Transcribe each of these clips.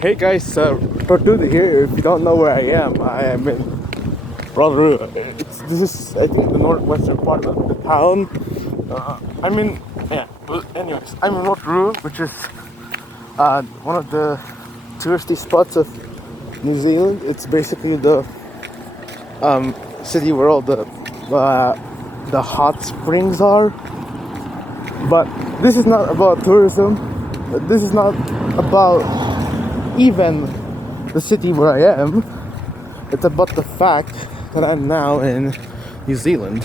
Hey guys, Tortuga here. If you don't know where I am in Rotorua. This is I think the northwestern part of the town. I mean, yeah. But anyways, I'm in Rotorua, which is one of the touristy spots of New Zealand. It's basically the city where all the hot springs are. But this is not about tourism. This is not about even the city where I am. It's about the fact that I'm now in New Zealand.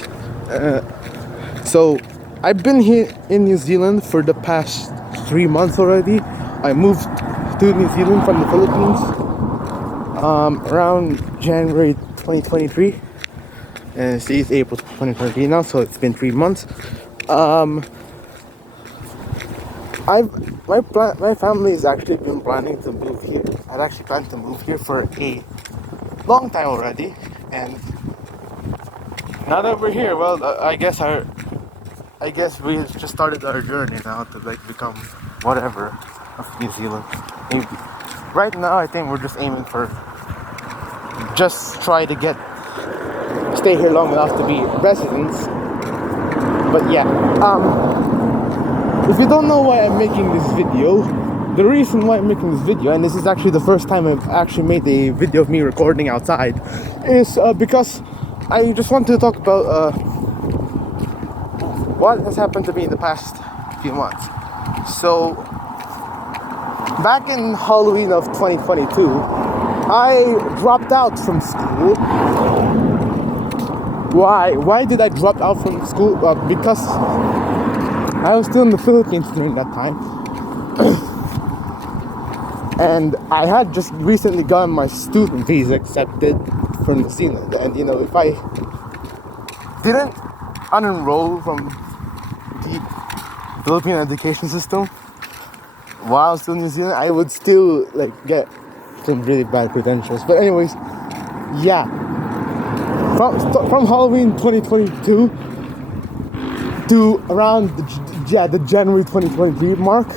So I've been here in New Zealand for the past 3 months already. I moved to New Zealand from the Philippines around January 2023. And see, it's April 2023 now, so it's been 3 months. My family has actually been planning to move here. I'd actually planned to move here for a long time already, and now that we're here, well, I guess we just started our journey now to like become whatever of New Zealand. Maybe right now, I think we're just aiming for just try to stay here long enough to be residents. But yeah, if you don't know why I'm making this video, the reason why I'm making this video, and this is actually the first time I've actually made a video of me recording outside, is because I just want to talk about what has happened to me in the past few months. So, back in Halloween of 2022, I dropped out from school. Why did I drop out from school? Because I was still in the Philippines during that time. And I had just recently gotten my student visa accepted from New Zealand. And you know, if I didn't unenroll from the Philippine education system while I was still in New Zealand, I would still like get some really bad credentials. But anyways, yeah. From Halloween 2022 to around the January 2023 mark,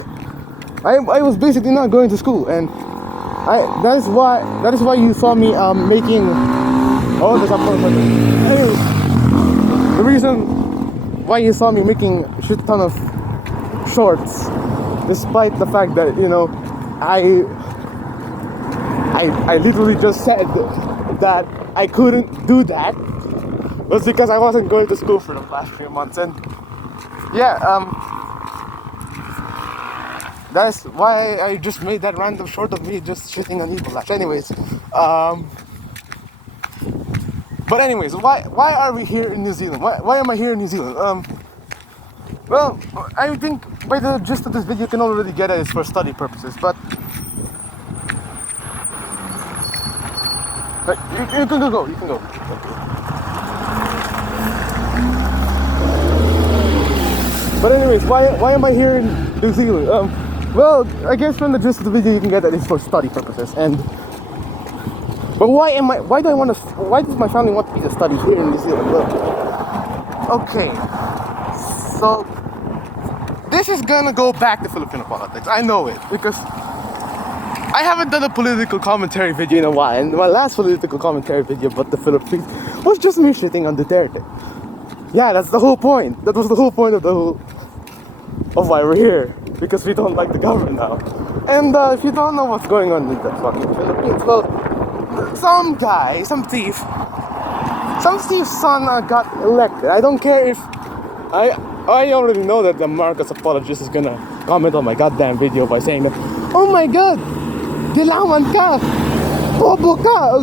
I was basically not going to school, and that is why you saw me making anyways, the reason why you saw me making a shit ton of shorts, despite the fact that, you know, I literally just said that I couldn't do that, was because I wasn't going to school for the last 3 months. And yeah, that's why I just made that random short of me just shitting on evil lash. Anyways, but anyways, why are we here in New Zealand? Why am I here in New Zealand? Well, I think by the gist of this video you can already get it, it's for study purposes, but you can go. But anyways, why am I here in New Zealand? Well, I guess from the gist of the video you can get that it's for study purposes. But why does my family want me to study here in New Zealand? Well, okay, so this is gonna go back to Filipino politics. I know it, because I haven't done a political commentary video in a while, and my last political commentary video about the Philippines was just me shitting on Duterte. Yeah, that's the whole point. That was the whole point of why we're here, because we don't like the government now. And if you don't know what's going on in the fucking Philippines, well, some thief's son got elected. I don't care if I already know that the Marcos apologist is gonna comment on my goddamn video by saying that, oh my god, dilawan ka, bobo ka.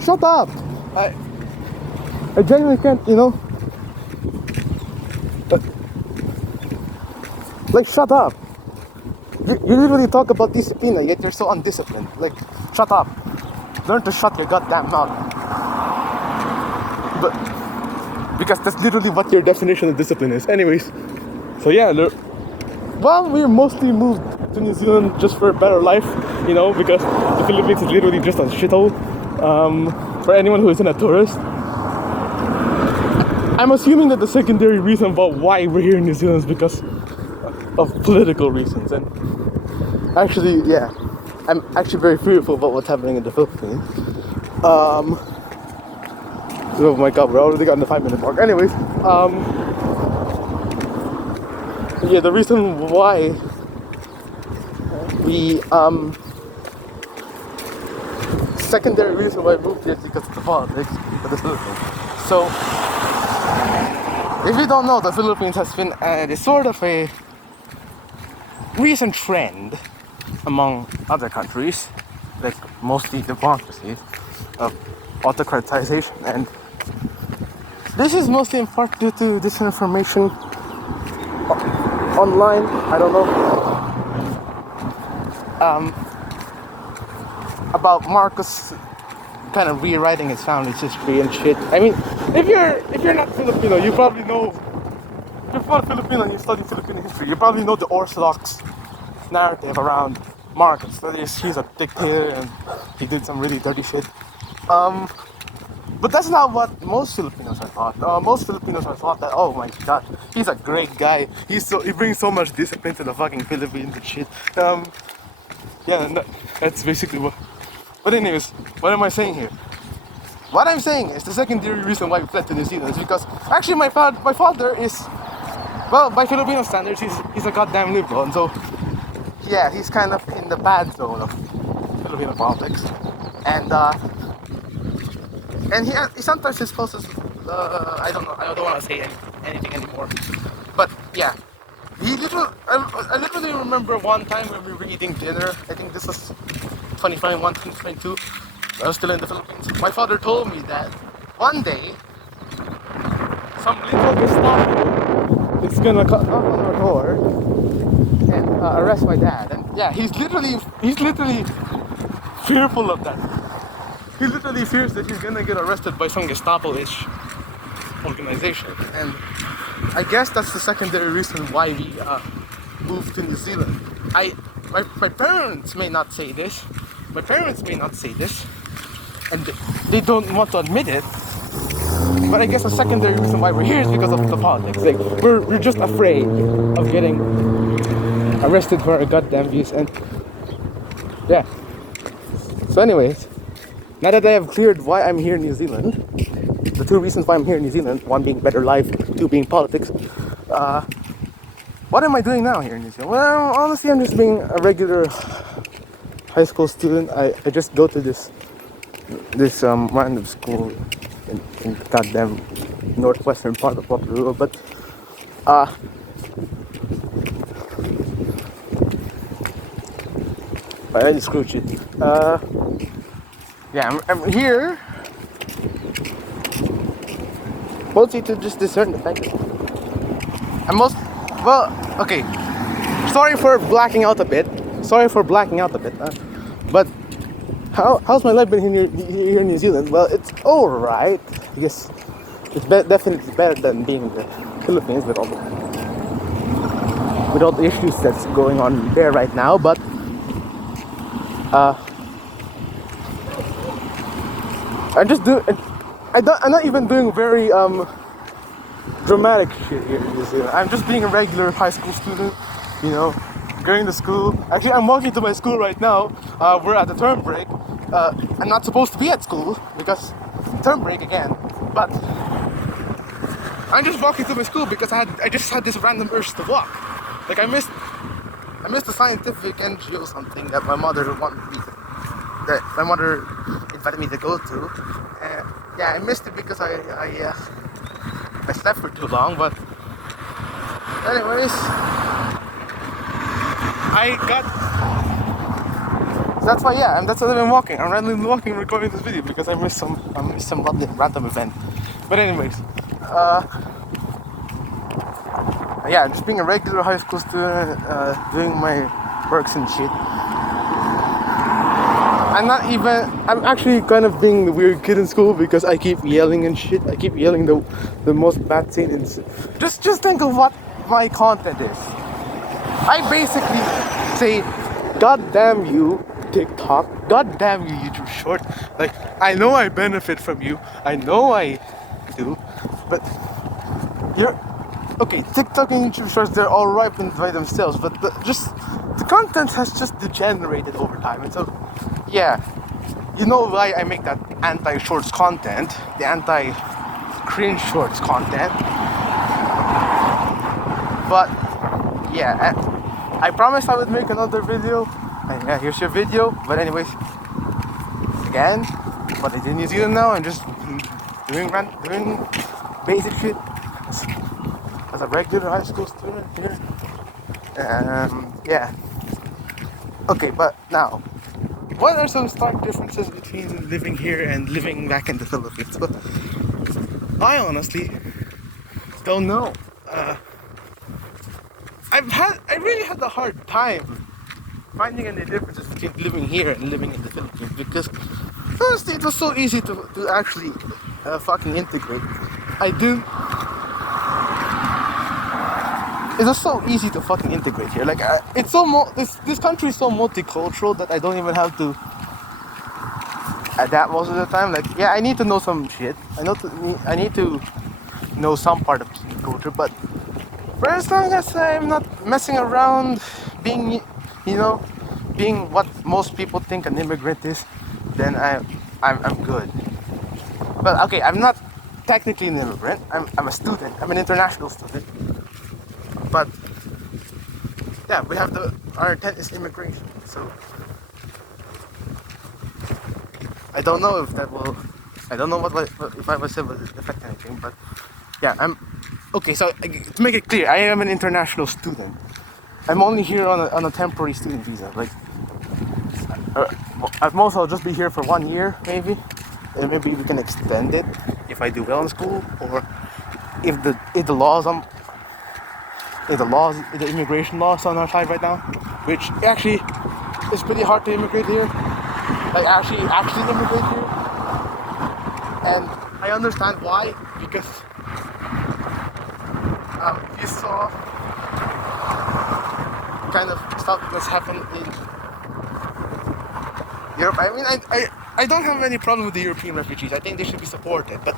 Shut up. I genuinely can't, you know. Like, shut up. You literally talk about discipline, yet you're so undisciplined. Like, shut up. Learn to shut your goddamn mouth. But because that's literally what your definition of discipline is. Anyways, so yeah, well, we mostly moved to New Zealand just for a better life, you know, because the Philippines is literally just a shithole. For anyone who isn't a tourist, I'm assuming that the secondary reason about why we're here in New Zealand is because of political reasons. And actually, yeah, I'm actually very fearful about what's happening in the Philippines. Oh my god, we're already on the 5 minute mark. Anyways, yeah, the reason why we secondary reason why I moved here is because of the politics of the Philippines. So, if you don't know, the Philippines has been a sort of a recent trend among other countries, like mostly democracies, of autocratization, and this is mostly in part due to disinformation online. I don't know. About Marcos kind of rewriting his family's history and shit. I mean, if you're not Filipino, you probably know. If you're not Filipino and you study Filipino history, you probably know the orthodox narrative around Marcos. That is, he's a dictator and he did some really dirty shit. But that's not what most Filipinos are taught. Most Filipinos are taught that, oh my god, he's a great guy. He brings so much discipline to the fucking Philippines and shit. Yeah, no, that's basically what. But anyways, what am I saying here? What I'm saying is the secondary reason why we fled to New Zealand is because actually my father is, well, by Filipino standards, he's a goddamn liberal, and so yeah, he's kind of in the bad zone of Filipino politics, and he sometimes exposes I don't know, I don't want to say anything anymore, but yeah. I literally remember one time when we were eating dinner. I think this was 2021, 2022. I was still in the Philippines. My father told me that one day some little Gestapo is gonna knock on our door and arrest my dad. And yeah, he's literally fearful of that. He literally fears that he's gonna get arrested by some Gestapo-ish organization. And I guess that's the secondary reason why we moved to New Zealand. My parents may not say this. My parents may not say this, and they don't want to admit it. But I guess the secondary reason why we're here is because of the politics. Like we're just afraid of getting arrested for our goddamn views, and yeah. So, anyways, now that I have cleared why I'm here in New Zealand, the two reasons why I'm here in New Zealand, one being better life, two being politics. What am I doing now here in New Zealand? Well, honestly, I'm just being a regular high school student. I just go to this random school in goddamn northwestern part of Papua, but I just screw shit. Yeah, I'm here mostly to just discern the fact that okay, sorry for blacking out a bit, but how's my life been here in New Zealand? Well, it's alright. I guess it's definitely better than being in the Philippines with all the issues that's going on there right now, but I'm not even doing very dramatic shit here in New Zealand. I'm just being a regular high school student, you know, going to school. Actually, I'm walking to my school right now. We're at the term break. I'm not supposed to be at school because term break again, but I'm just walking to my school because I just had this random urge to walk. Like I missed a scientific NGO something that my mother invited me to go to. Yeah, I missed it because I slept for too long, but anyways, that's why, yeah, and that's why I've been walking. I'm randomly walking and recording this video because I missed some random event. But anyways, yeah, just being a regular high school student, doing my works and shit. I'm actually kind of being the weird kid in school because I keep yelling and shit. I keep yelling the most bad thing. Just think of what my content is. I basically say, God damn you, TikTok. God damn you, YouTube Short. Like, I know I benefit from you. I know I do. But okay, TikTok and YouTube Shorts, they're all right by themselves. But just the content has just degenerated over time, and so yeah, you know why I make that anti-shorts content, the anti-cringe shorts content. But yeah, I promised I would make another video, and yeah, here's your video. But anyways, again, but I'm in New Zealand now, and just doing basic shit as a regular high school student here. Yeah. Okay, but now, what are some stark differences between living here and living back in the Philippines? But I honestly don't know. I really had a hard time finding any differences between living here and living in the Philippines, because honestly it was so easy to actually fucking integrate. It was so easy to fucking integrate here. Like it's so this country is so multicultural that I don't even have to adapt most of the time. Like yeah, I need to know some shit. I need to know some part of the culture, but for as long as I'm not messing around being, being what most people think an immigrant is, then I'm good. But okay, I'm not technically an immigrant. I'm a student. I'm an international student. But yeah, we have our intent is immigration. So I don't know if that will. I don't know what if I was able to affect anything. But yeah, okay. So to make it clear, I am an international student. I'm only here on a temporary student visa. Like at most, I'll just be here for 1 year, maybe, and maybe we can extend it if I do well in school, or if the immigration laws on our side right now, which actually is pretty hard to immigrate here. Like actually immigrate here, and I understand why, because you saw kind of stuff that's happened in Europe. I mean, I don't have any problem with the European refugees. I think they should be supported, but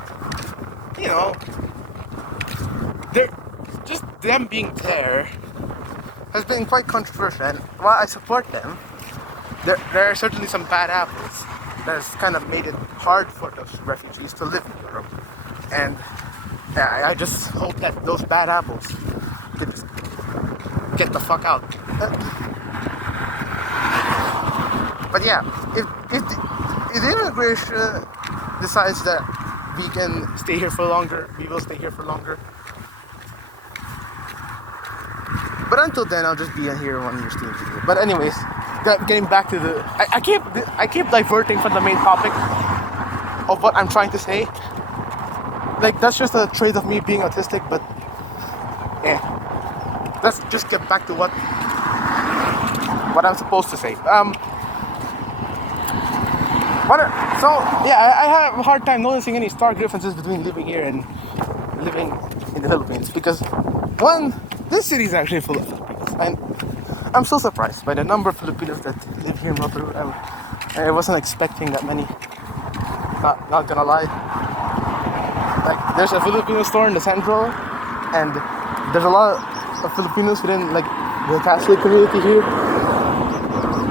they're just them being there has been quite controversial. And while I support them, there are certainly some bad apples that has kind of made it hard for those refugees to live in Europe. And I just hope that those bad apples could just get the fuck out. But yeah, if the immigration decides that we can stay here for longer, we will stay here for longer. But until then, I'll just be here 1 year student. But anyways, getting back to I keep diverting from the main topic of what I'm trying to say. Like that's just a trait of me being autistic. But let's just get back to what I'm supposed to say. I have a hard time noticing any stark differences between living here and living in the Philippines, because one, this city is actually full of Filipinos, and I'm so surprised by the number of Filipinos that live here in Peru. I wasn't expecting that many. Not gonna lie. Like there's a Filipino store in the central, and there's a lot of Filipinos within like the Catholic community here.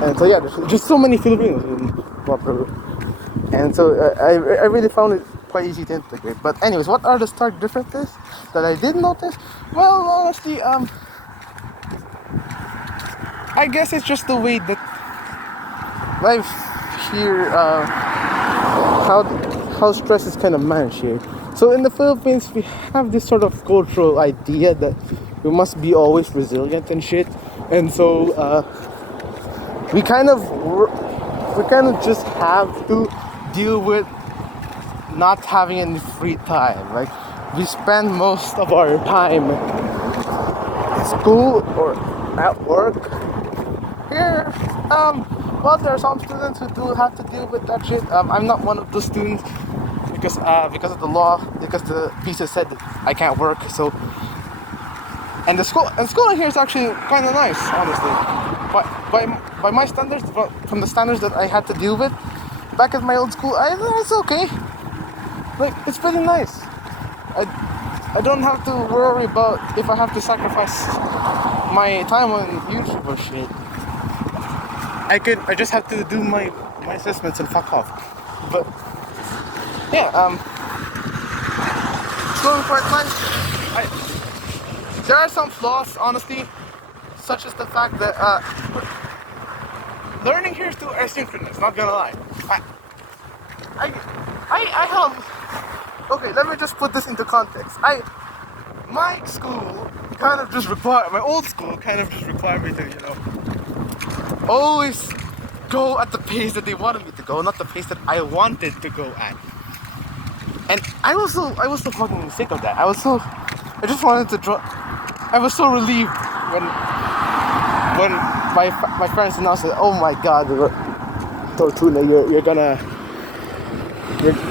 And so yeah, there's just so many Filipinos in Peru. And so I really found it quite easy to integrate. But anyways, what are the stark differences that I did notice? Well, honestly, I guess it's just the way that life here, how stress is kind of managed here. So in the Philippines, we have this sort of cultural idea that we must be always resilient and shit. And so we kind of just have to deal with not having any free time. Like we spend most of our time at school or at work. Here, well, there are some students who do have to deal with that shit. I'm not one of those students because of the law, because the visa said that I can't work. So, and schooling here is actually kind of nice, honestly. But by my standards, from the standards that I had to deal with back at my old school, it's okay. Like it's pretty nice. I don't have to worry about if I have to sacrifice my time on YouTube or shit. I just have to do my assessments and fuck off. But yeah, it's going quite nice. There are some flaws, honestly, such as the fact that learning here is too asynchronous. Not gonna lie. I have. Okay, let me just put this into context. My school kind of just required, my old school kind of just required me to, always go at the pace that they wanted me to go, not the pace that I wanted to go at. And I was so fucking sick of that. I just wanted to draw. I was so relieved when my friends announced that, oh my god, Tortuna,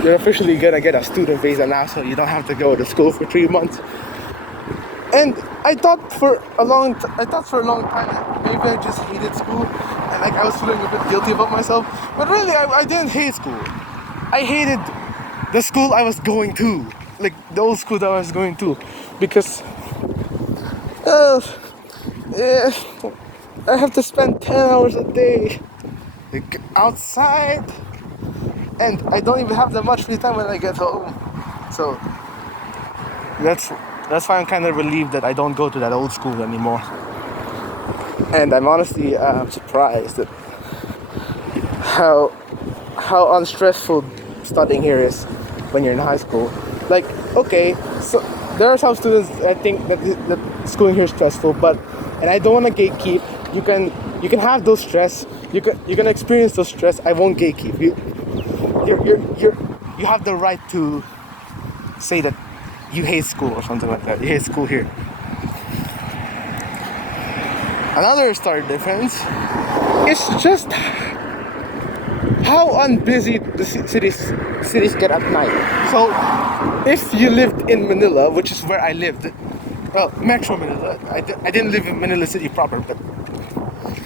you're officially gonna get a student visa now, so you don't have to go to school for 3 months. And I thought for a long time that maybe I just hated school, and like I was feeling a bit guilty about myself. But really, I didn't hate school. I hated the school I was going to, like the old school that I was going to, because I have to spend 10 hours a day like, outside, and I don't even have that much free time when I get home. So that's why I'm kind of relieved that I don't go to that old school anymore. And I'm honestly surprised at how unstressful studying here is when you're in high school. Like, okay, so there are some students I think that schooling here is stressful, and I don't want to gatekeep. You can have those stress. You can experience those stress. I won't gatekeep. You have the right to say that you hate school or something like that. You hate school here. Another stark difference is just how unbusy the cities get at night. So if you lived in Manila, which is where I lived, well, Metro Manila. I didn't live in Manila City proper, but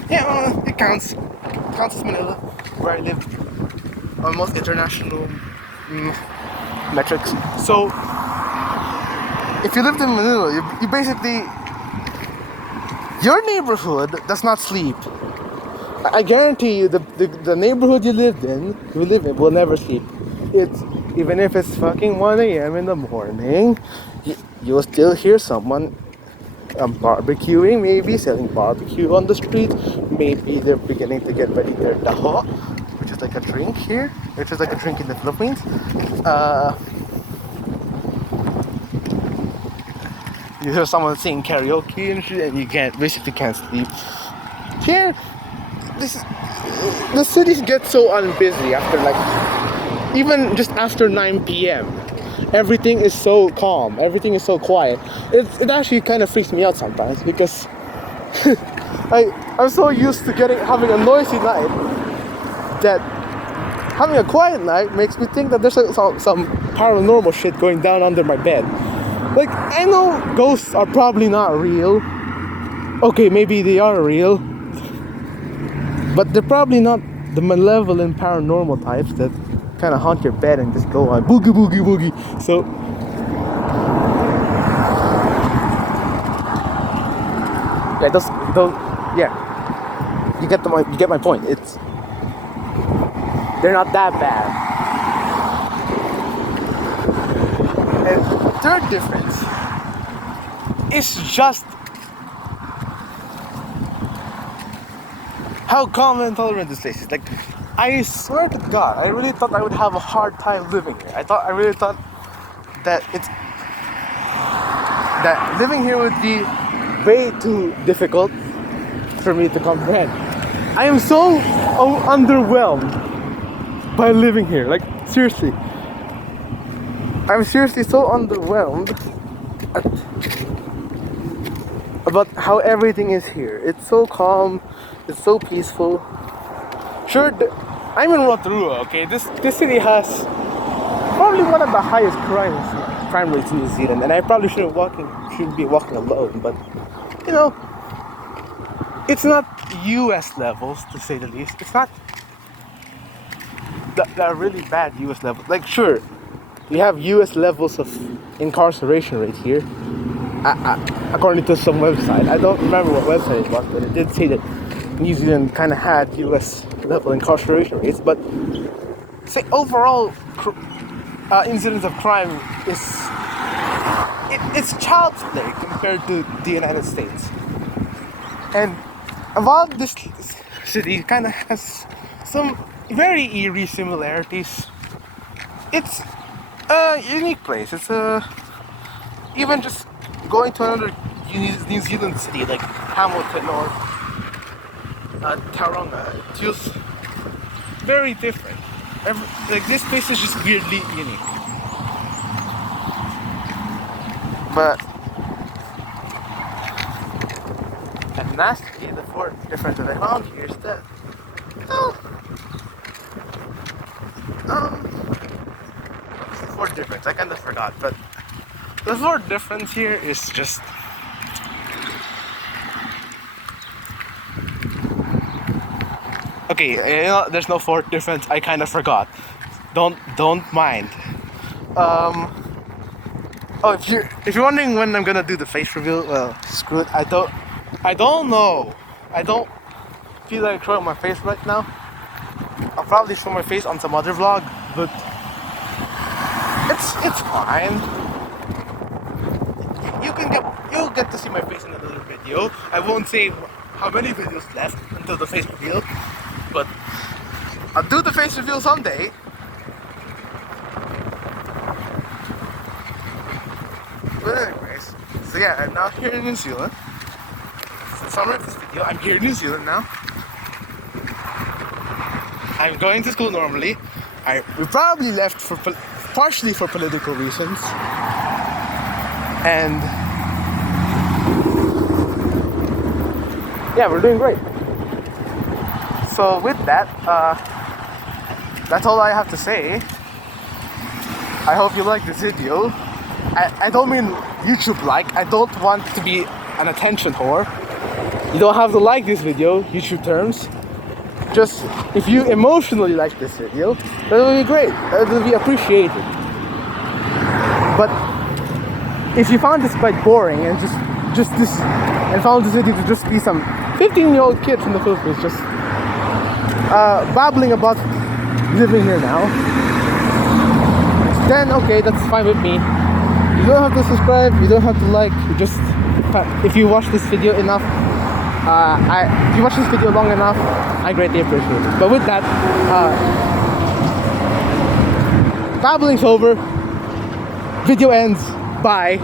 yeah, it counts. It counts as Manila, where I lived. Almost international metrics. So if you lived in Manila, you basically, your neighborhood does not sleep. I guarantee you, the neighborhood you live in will never sleep. It's even if it's fucking 1 a.m. in the morning, you'll still hear someone barbecuing, maybe selling barbecue on the street. Maybe they're beginning to get ready their daho, which is like a drink here, which is like a drink in the Philippines. You hear someone singing karaoke and shit, and you basically can't sleep. Here, the cities get so unbusy after even just after 9 p.m. Everything is so calm. Everything is so quiet. It actually kind of freaks me out sometimes because I'm so used to having a noisy night that having a quiet night makes me think that there's some paranormal shit going down under my bed. Like, I know ghosts are probably not real. Okay, maybe they are real, but they're probably not the malevolent paranormal types that kind of haunt your bed and just go on boogie boogie boogie. So yeah, you get my point. They're not that bad. And third difference is just how calm and tolerant this place is. Like, I swear to God, I really thought I would have a hard time living here. I really thought that living here would be way too difficult for me to comprehend. I am so underwhelmed by living here. Like, seriously. I'm seriously so underwhelmed about how everything is here. It's so calm. It's so peaceful. Sure, I'm in Rotorua, okay? This city has probably one of the highest crime rates in New Zealand, and I probably shouldn't be walking alone, but it's not US levels, to say the least. It's not the really bad US levels. Like, sure, we have US levels of incarceration rate here, according to some website. I don't remember what website it was, but it did say that New Zealand kind of had US level incarceration rates, but say overall incidence of crime is it's child's play compared to the United States. And while this city kind of has some very eerie similarities, it's a unique place. It's even just going to another New Zealand city like Hamilton or Tauranga, it feels very different. Like this place is just weirdly unique. But and lastly, the fourth difference that I found here is that what's the fourth difference? I kind of forgot, but the fourth difference here is just okay. You know, there's no fourth difference. I kind of forgot. Don't mind. Oh, if you're wondering when I'm gonna do the face reveal, well, screw it. I don't know. I don't feel like showing my face right now. I'll probably show my face on some other vlog, but it's fine. You'll get to see my face in another video. I won't say how many videos left until the face reveal, but I'll do the face reveal someday. But anyways, so yeah, I'm now here in New Zealand. It's the summer of this video. I'm here in New Zealand now. I'm going to school normally. We probably left partially for political reasons. And yeah, we're doing great. So with that, that's all I have to say. I hope you like this video. I don't mean YouTube like. I don't want to be an attention whore. You don't have to like this video, YouTube terms. Just if you emotionally like this video, that will be great. That will be appreciated. But if you found this quite boring and just this and found this video to just be some 15-year-old kid from the Philippines just babbling about living here now, then okay, that's fine with me. You don't have to subscribe, you don't have to like, you just if you watch this video enough, if you watch this video long enough, I greatly appreciate it. But with that, babbling's over. Video ends. Bye.